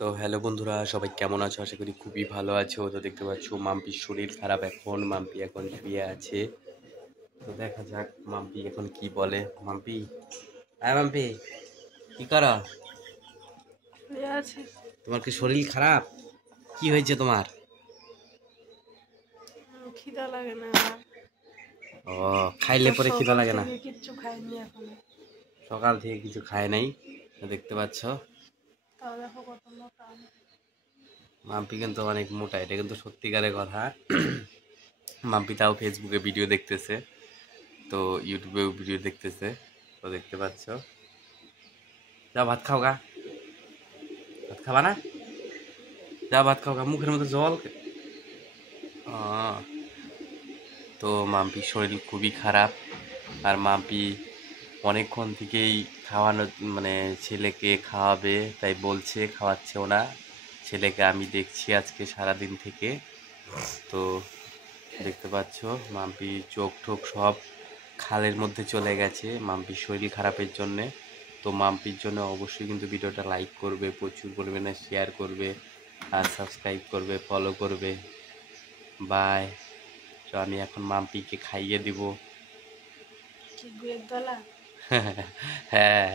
তো হ্যালো বন্ধুরা, সবাই কেমন আছো? আশা করি খুবই ভালো আছো। তো দেখতে পাচ্ছ মাম্পির শরীর খারাপ, মাম্পি এখন শুয়ে আছে। তো দেখা যাক মাম্পি এখন কি বলে। মাম্পি, হ্যাঁ মাম্পি, কি করো? শুয়ে আছি। তোমার কি শরীর খারাপ? কি হয়েছে তোমার? খিদা লাগে না আমার। ও, খাইলে পরে খিদা সকাল লাগে না? থেকে কিচ্ছু খাইনি এখনো। সকাল থেকে কিছু খায় নাই? তো দেখতে পাচ্ছ তাও দেখো কত মোটা আমি। মাম্পি কিন্তু অনেক মোটা, এটা কিন্তু সত্যিকারের কথা। মাম্পি তাও ফেসবুকে ভিডিও দেখতেছে, তো ইউটিউবেও ভিডিও দেখতেছে। তো দেখতে পাচ্ছ, যা ভাত খাও গা। ভাত খাবা না? যা ভাত খাও গা, মুখের মধ্যে জল। আহ, তো মাম্পির শরীর খুবই খারাপ। আর মাম্পি অনেকক্ষণ থেকেই খাওয়ানো, মানে ছেলেকে খাওয়াবে তাই বলছে, খাওয়াচ্ছেও না ছেলেকে। আমি দেখছি আজকে সারাদিন থেকে। তো দেখতে পাচ্ছ মাম্পি চোখ টোক সব খালের মধ্যে চলে গেছে মাম্পির শরীর খারাপের জন্যে। তো মাম্পির জন্য অবশ্যই কিন্তু ভিডিওটা লাইক করবে, প্রচুর পরিমাণে শেয়ার করবে, আর সাবস্ক্রাইব করবে, ফলো করবে। বাই। তো আমি এখন মাম্পিকে খাইয়ে দিব। কি গুয়ের দলা? হ্যাঁ।